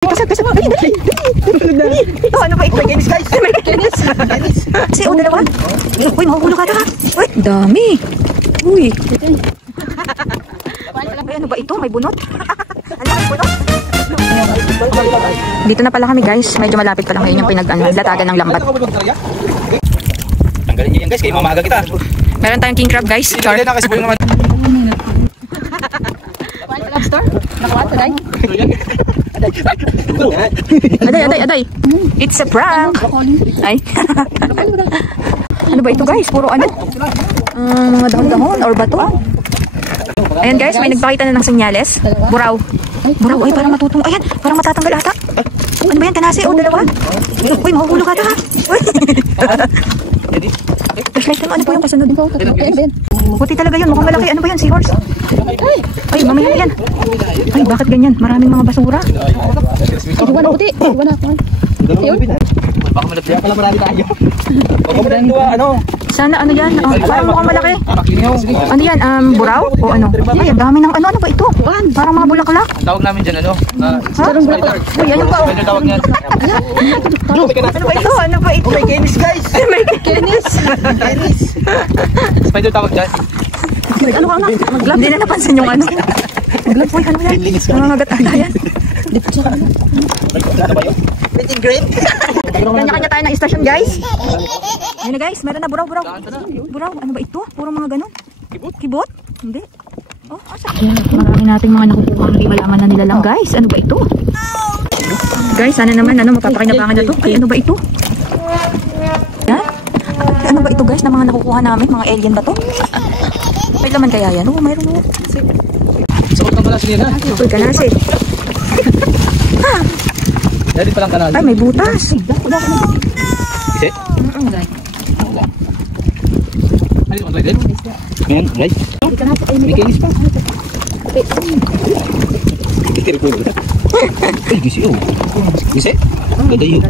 Kasag. Ay, dali. Ito, ano ba ito? Kenis, guys. May kenis. Kasi, dalawa. Uy, mahuhulog ka na. Uy, dami. Uy. Ay, ano ba ito? May bunot. Ano may bunot? Dito na pala kami, guys. Medyo malapit pa lang ngayon yung latagan ng lambat. Tanggalin niyo yan, guys. Kayo mamaga kita. Meron tayong king crab, guys. Char. Lobster? Nakuha pa, day? Aday. It's a prank. Ay. Ano ba ito, guys? Puro ano? Mga dahon-dahon or bato. Ayan, guys. May nagpakita na ng senyales. Buraw. Ay, parang matutong. Ayan, parang matatanggal ata. Ano ba yan? Kanasi? Dalawa. Uy, mahuhulog ata ha. Uy. Flashlight naman. Ano po yung kasunod? Puti talaga yun. Mukhang malaki. Ano ba yan? Seahorse? Ay, mamaya yan. Ay, bakit ganyan? Maraming mga basura. Iwan na puti. Iwan na. Baka malapit pala marami tayo. Sana ano yan? Parang mukhang malaki. Ano yan? Buraw? O ano? Ay, ang dami ng ano ba ito? Parang mga bulaklak. Ang tawag namin dyan ano? Spider. Uy, ano ba? Spider tawag niyan. Ano ba ito? May kenis, guys. May kenis. Spider tawag dyan. Ano ka na? Hindi na napansin yung ano. Glove. Uy, ano yan? Nangangagat ata yan. Kanya-kanya tayo ng istasyon, guys. Ayun na, guys. Meron na buraw. Buraw. Ano ba ito? Puro mga ganun. Kibot? Hindi. Oh, asa? Marami nating mga nakukuha. Hindi malaman na nila lang, guys. Ano ba ito? Guys, sana naman mapapakinabangan na to. Ay, ano ba ito? Yan? Ano ba ito, guys, na mga nakukuha namin? Mga alien ba to? May laman kaya yan? Oo, mayroon mo. Sakot ng kanasi nila. Uy, kanasi. Dali palang kanasi. Ay, may butas. Isi? Ayan, right? May kenis pa. Ay, gisi oh. Gisi? Ganda yun.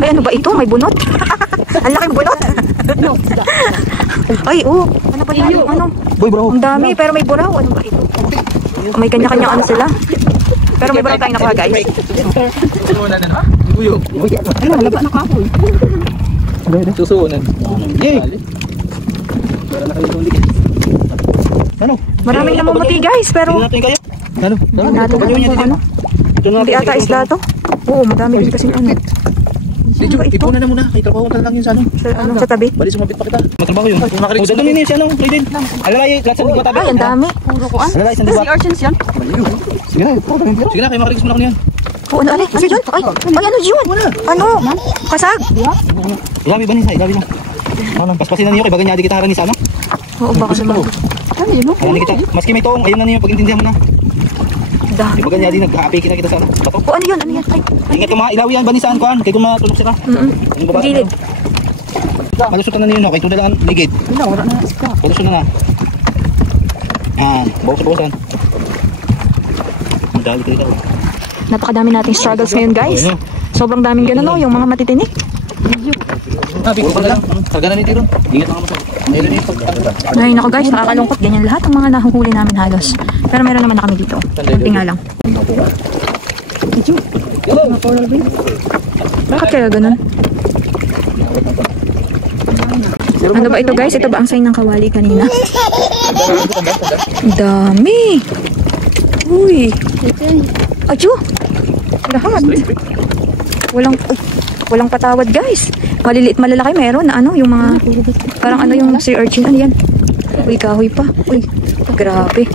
Ay, ano ba ito? May bunot? Ang laking bunot. Ay, ano ba yan? Ano? Boy, bro. Ang dami, pero may buraw. Ano ba ito? May kanya-kanya ano sila. Pero may buraw tayong nakuha, guys. Susuunan na, ha? Uyog. Ano, laba na kapoy. Susuunan. Yay! Ano? Maraming namumuti, guys, pero Tingnan natin kayo. Ano? natin ano? Hindi ata isda to. Oo, madami din kasi ano. Dito, ipunan na muna. Kay trabaho ka lang yun sa ano. Sa tabi? Bali sumabit pa kita. Matrabaho yun. O, doon nini si ano, Raiden. Alalay, lahat sa diba tabi. Ay, ang dami. Puro kuan. Alalay, sa diba. Kasi urchins yan. Sige na, sige na, kayo makarigis muna ko niyan. Ano yun? Ay, ano yun? Ano? Kasag? Ilabi ba niya? Ilabi lang. Paspasin na niyo kay bagan niya di kita harang ni sana. Oo, baka naman. Ano yun? Ayaw na kita. Maski may toong, ayaw na niyo pag-intindihan mo na. Dami. Kay bagan niya di nag-haapikin na kita sana. Bato. Ano yun? Ay, Ingat yung mga ilawi yan ba ni saan kuhan? Kay kung matulog sila. gilid. Malusutan na niyo no, kay tudalaan ligid. Wala na iska. Malusot na na. Yan, bawas-bawasan. Madali ko ito. Napakadami nating struggles ngayon, guys. Sobrang daming ganun, no? Yung mga matitinik. Bigyan ko lang. Karga na ni Tiro. Ingat mga masal. Ay, naku, guys, nakakalungkot. Ganyan lahat ang mga nahuhuli namin halos. Pero meron naman na kami dito. Kunti nga lang. Bakit kaya ganun? Ano ba ito, guys? Ito ba ang sign ng kawali kanina? Dami! Uy! Acho! Lahat! Walang patawad, guys. Maliliit, malalaki meron na ano, yung mga parang ano yung sea urchin. Ano yan? Uy, kahoy pa. Uy, grabe.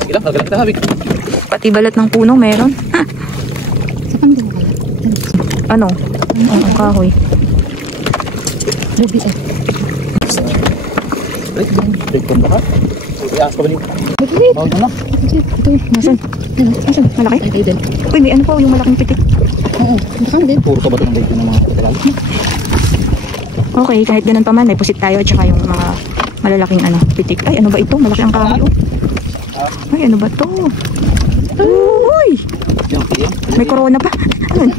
Sige lang, kagalang kita habik. Pati balat ng puno meron. Ano? Ang kahoy. Lubi eh. Break ko ba ka? Ias pa ba niyo? Bawag na lang. Ito, nasan? Malaki? Uy, may ano po, yung malaking pitik. Oo, nakang din. Puro ka ba ito ng break ng mga katagal? Okay, kahit ganun pa man, may pusit tayo at saka yung mga malalaking ano, pitik. Ay, ano ba ito? Malaki ang kahoy, oh. Ay, ano ba ito? Uy! May corona pa. Ano?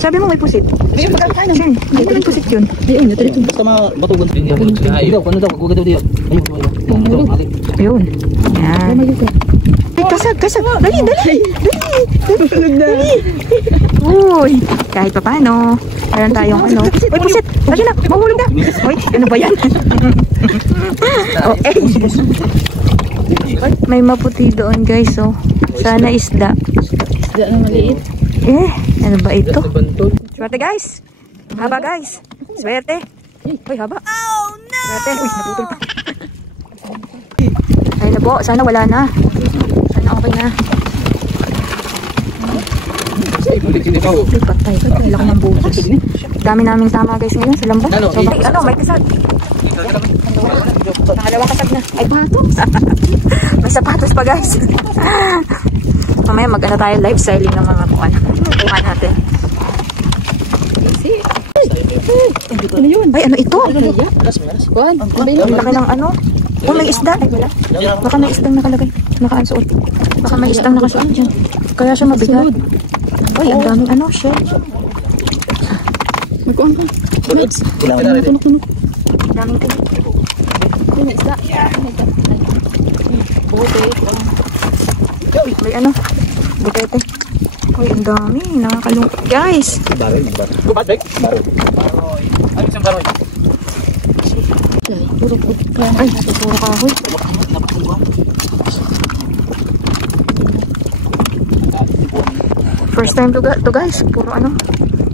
Sabi mo may pusit. Hindi yung pagkakain. Hindi may pusit yun. Basta mabatugan. Ano daw? Huwag daw diyan. Ayun. Yan. Kasag. Dali. Uy, kahit pa paano. Meron tayong ano. Uy, pusit. Lagi na, mahulog na. Uy, ano ba yan? Oh, may maputi doon guys, oh. Sana isda. Isda na maliit. Ano ba ito? Swerte guys. Haba guys. Swerte. Uy, haba. Oh no! Swerte. Uy, naputol pa. Ayun na po. Sana wala na. Sana okay na. Uy, patay. Laki ng butas. Dami naming sama guys ngayon sa lambat. Sobrang, ano, may kasag. Nakalawang kasag na. Ay, patos. May sapatos pa guys. Mamaya mag-ano tayo live selling ng mga kuwan. Kuha natin. Ay, ano ito? Kuhan. Ang laki ng ano. Oh, may isda. Ay, wala. Baka may isdang nakalagay. Nakaansuot. Baka may isdang nakasuot dyan. Kaya siya mabigat. Ay, ang daming ano, shell. May kuhan ka. Tunok. Daming ito. May isda. Bote. May ano. Butete. Uy, ang dami. Nakakalungkot. Guys. Baril. Ay, isang baril. Ay, puro kahoy. First time to guys. Puro ano.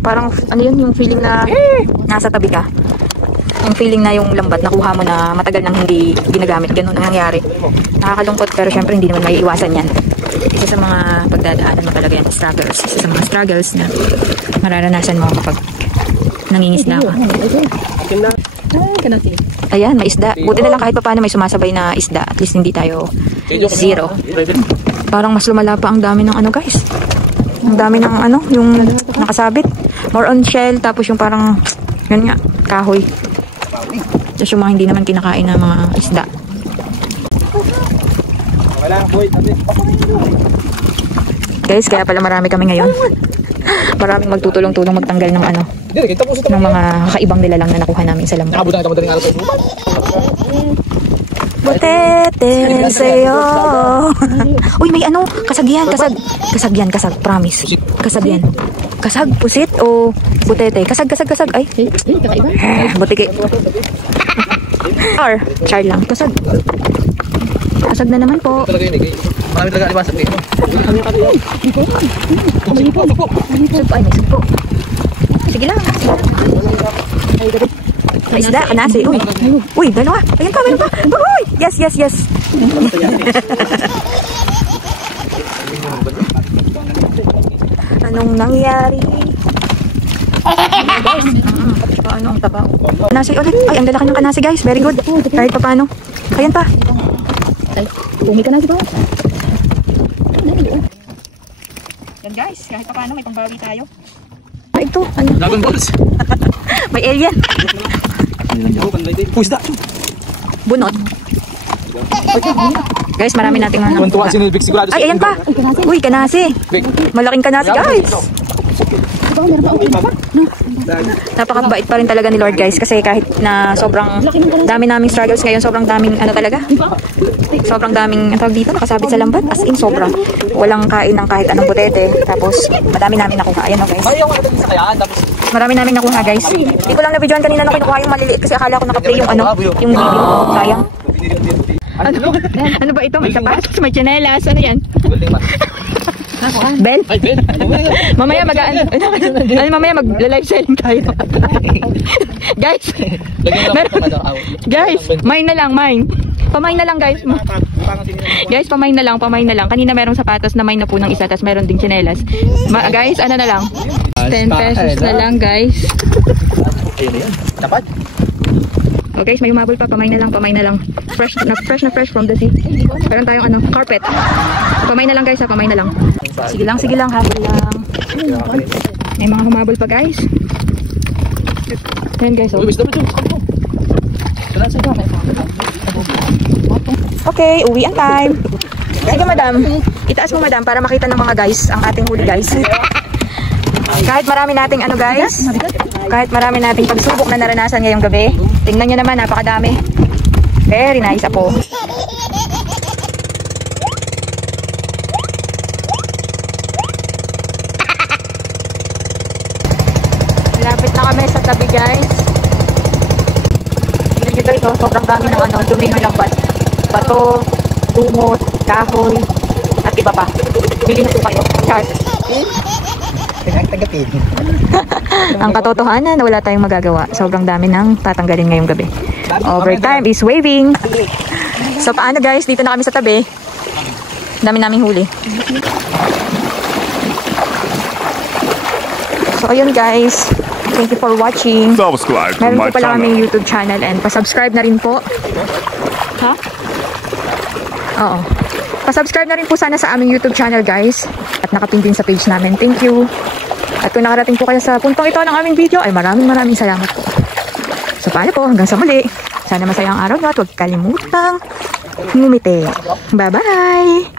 Parang ano yun, yung feeling na nasa tabi ka. Yung feeling na yung lambat nakuha mo na matagal nang hindi ginagamit. Ganun ang nangyari. Nakakalungkot pero syempre hindi naman may iwasan yan. Isa sa mga pagdadaanan mo talaga yan, struggles. Isa sa mga struggles na mararanasan mo kapag nangingisda ka. Ayan, may isda. Buti na lang kahit pa paano may sumasabay na isda. At least hindi tayo zero. Parang mas lumala pa ang dami ng ano guys. Ang dami ng ano, yung nakasabit. More on shell, tapos yung parang, yun nga, kahoy. Tapos yung mga hindi naman kinakain na mga isda. Guys, kaya pala marami kami ngayon. Maraming magtutulong-tulong magtanggal ng ano, ng mga kakaibang nilalang na nakuha namin sa lambat. Butete sa'yo. Uy, may ano, kasag yan, promise. Kasag yan. Kasag, pusit o butete? Kasag. Ay, kakaiba. Butike. Char lang, kasag. Kasag na naman po. Marami talaga aliwasan dito. Ay, may sugpo. Sige lang. May isda, kanasi. Uy, dalawa. Ayan pa, meron pa. Uy, yes. Anong nangyari? Paano ang taba? Kanasi ulit. Ay, ang lalaki ng kanasi guys. Very good. Kahit pa paano. Ayan pa. Ay, bumi ka na si ba? Yan guys, kahit pa paano may pangbawi tayo. Ay, ito. Ano? Dragon balls. May alien. Pusda. Bunot. Guys, marami nating mga Tuwan si Big sigurado. ay, ayan pa. Uy, kanasi. Malaking kanasi guys. Napakabait pa rin talaga ni Lord guys. Kasi kahit na sobrang dami naming struggles ngayon, sobrang daming ano talaga. Sobrang daming ang tawag dito, nakasabit sa lambat. As in, sobrang. Walang kain ng kahit anong butete. Tapos, madami namin nakuha. Ayan o guys. Marami namin nakuha guys. Hindi ko lang na-videoan kanina na kinukuha yung maliliit kasi akala ko nakaplay yung ano, yung video. Sayang. Ano ba ito? May sapatos, may tsinelas. Ano yan? Bell? Ay, Ben. Mamaya mamaya mag-live selling tayo. Guys. Guys, mine na lang, mine. Pamain na lang guys. Guys, pamain na lang. Kanina merong sapatos na mine na po ng isa, tas meron ding tsinelas. Guys, ano na lang? 10 pesos na lang guys. Ayun. Dapat. Oh guys, may humabol pa. Pamain na lang. Fresh from the sea. Meron tayong ano, carpet. Pamain na lang guys, pamain na lang. Sige lang, habol lang. May mga humabol pa guys. Ayan guys, oh. Okay, uwi ang time. Sige madam, itaas mo madam para makita ng mga guys ang ating huli guys. Kahit marami nating ano guys, kahit marami nating pagsubok na naranasan ngayong gabi, tingnan nyo naman, napakadami. Very nice po. na kami sa tabi guys. Tignan nyo guys, sobrang dami ng dumi ng lambat. Bato, tumot, kahoy, at iba pa. Bili na po kayo. Chart. Ang katotohanan na wala tayong magagawa. Sobrang dami ng tatanggalin ngayong gabi. Overtime is waving. So paano guys, dito na kami sa tabi. Dami naming huli. So ayun guys, thank you for watching. Subscribe to Meron my po pala channel. kaming YouTube channel and pa-subscribe na rin po. Ha? Oo. Pa-subscribe na rin po sana sa aming YouTube channel guys. At nakapin din sa page namin. Thank you. At kung nakarating po kayo sa puntong ito ng aming video, ay maraming salamat po. So paano po, hanggang sa muli. Sana masaya ang araw nyo at huwag kalimutang ngumiti. Bye-bye!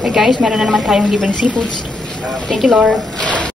Hey guys, meron na naman tayong libreng seafoods. Thank you, Lord.